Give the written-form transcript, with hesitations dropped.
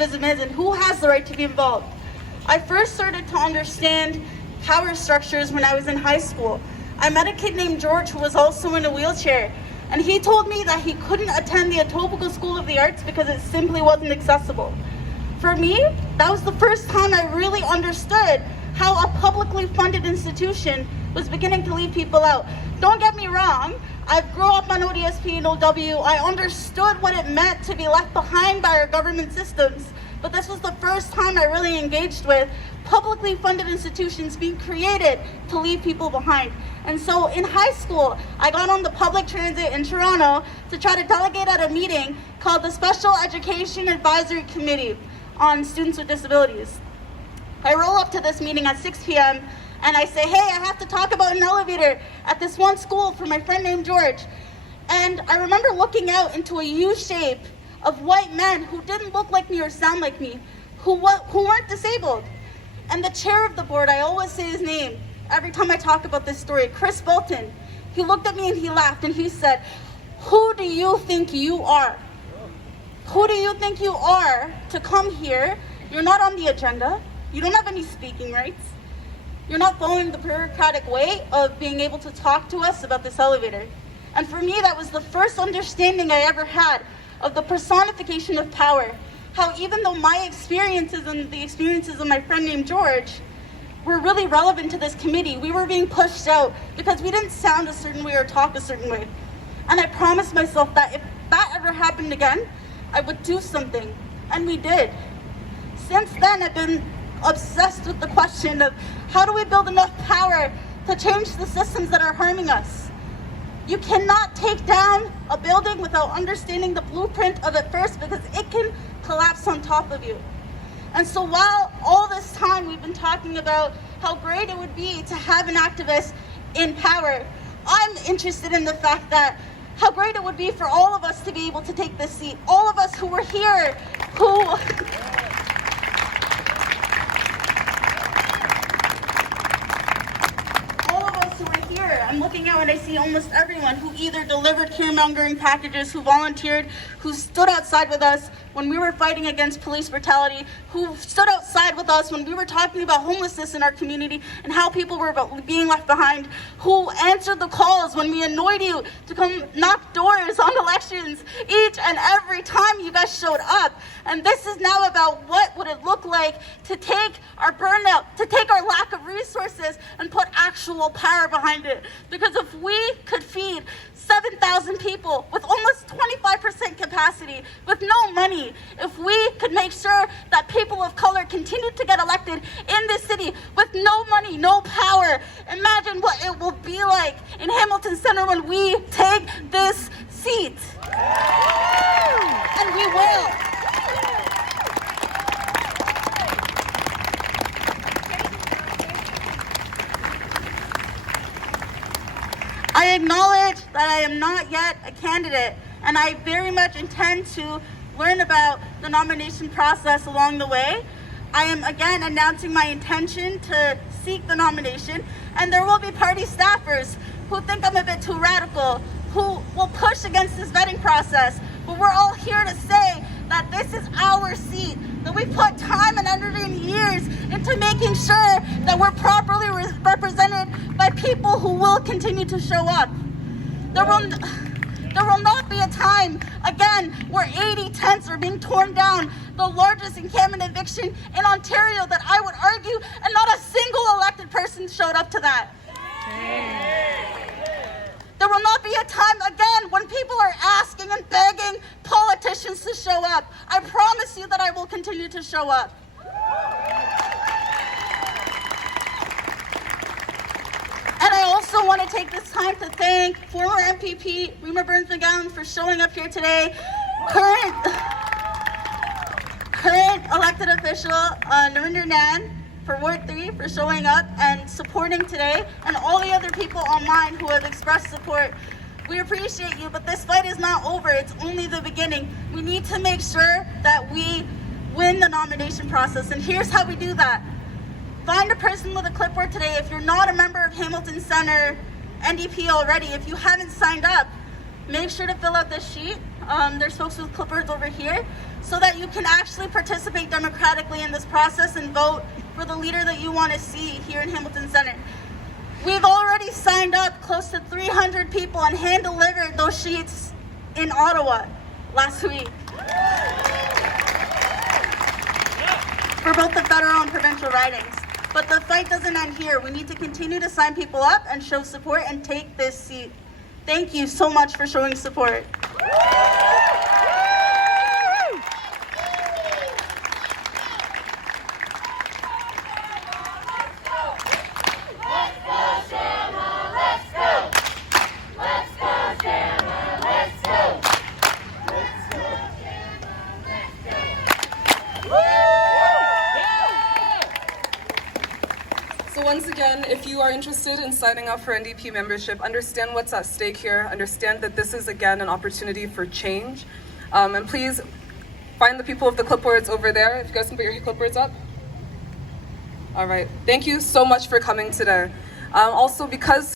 activism is and who has the right to be involved. I first started to understand power structures when I was in high school. I met a kid named George who was also in a wheelchair, and he told me that he couldn't attend the Etobicoke School of the Arts because it simply wasn't accessible. For me, that was the first time I really understood how a publicly funded institution was beginning to leave people out. Don't get me wrong, I grew up on ODSP and OW. I understood what it meant to be left behind by our government systems, but this was the first time I really engaged with publicly funded institutions being created to leave people behind. And so in high school, I got on the public transit in Toronto to try to delegate at a meeting called the Special Education Advisory Committee on Students with Disabilities. I roll up to this meeting at 6 p.m. and I say, hey, I have to talk about an elevator at this one school for my friend named George. And I remember looking out into a U shape of white men who didn't look like me or sound like me, who weren't disabled. And the chair of the board, I always say his name every time I talk about this story, Chris Bolton. He looked at me and he laughed and he said, who do you think you are? Who do you think you are to come here? You're not on the agenda. You don't have any speaking rights. You're not following the bureaucratic way of being able to talk to us about this elevator. And for me, that was the first understanding I ever had of the personification of power. How even though my experiences and the experiences of my friend named George were really relevant to this committee, we were being pushed out because we didn't sound a certain way or talk a certain way. And I promised myself that if that ever happened again, I would do something. And we did. Since then, I've been obsessed with the question of how do we build enough power to change the systems that are harming us? You cannot take down a building without understanding the blueprint of it first, because it can collapse on top of you. And so while all this time we've been talking about how great it would be to have an activist in power, I'm interested in the fact that how great it would be for all of us to be able to take this seat. All of us who were here, I'm looking out and I see almost everyone who either delivered caremongering packages, who volunteered, who stood outside with us when we were fighting against police brutality, who stood outside with us when we were talking about homelessness in our community and how people were being left behind, who answered the calls when we annoyed you to come knock doors on elections each and every time you guys showed up. And this is now about what would it look like to take our burnout, to take our lack of resources and put actual power behind it. Because if we could feed 7,000 people with almost 25% capacity, with no money, if we could make sure that people of color continue to get elected in this city with no money, no power, imagine what it will be like in Hamilton Centre when we take this seat. And we will. I acknowledge that I am not yet a candidate, and I very much intend to learn about the nomination process along the way. I am again announcing my intention to seek the nomination, and there will be party staffers who think I'm a bit too radical, who will push against this vetting process, but we're all here to say that this is our seat, that we put time and energy and years into making sure that we're properly represented by people who will continue to show up. There will not be a time, again, where 80 tents are being torn down, the largest encampment eviction in Ontario that I would argue, and not a single elected person showed up to that. There will not be a time, again, when people are asking and begging politicians to show up. I promise you that I will continue to show up. And I also want to take this time to thank former MPP Rima Burns-McGowan for showing up here today, current elected official Narinder Nan for Ward 3 for showing up and supporting today, and all the other people online who have expressed support. We appreciate you, but this fight is not over. It's only the beginning. We need to make sure that we win the nomination process, and here's how we do that. Find a person with a clipboard today. If you're not a member of Hamilton Centre NDP already, if you haven't signed up, make sure to fill out this sheet. there's folks with clipboards over here, so that you can actually participate democratically in this process and vote for the leader that you want to see here in Hamilton Centre. We've already signed up close to 300 people and hand-delivered those sheets in Ottawa last week for both the federal and provincial ridings. But the fight doesn't end here. We need to continue to sign people up and show support and take this seat. Thank you so much for showing support. So once again, if you are interested in signing up for NDP membership, understand what's at stake here. Understand that this is, again, an opportunity for change. And please find the people of the clipboards over there. If you guys can put your clipboards up. All right. Thank you so much for coming today. Also, because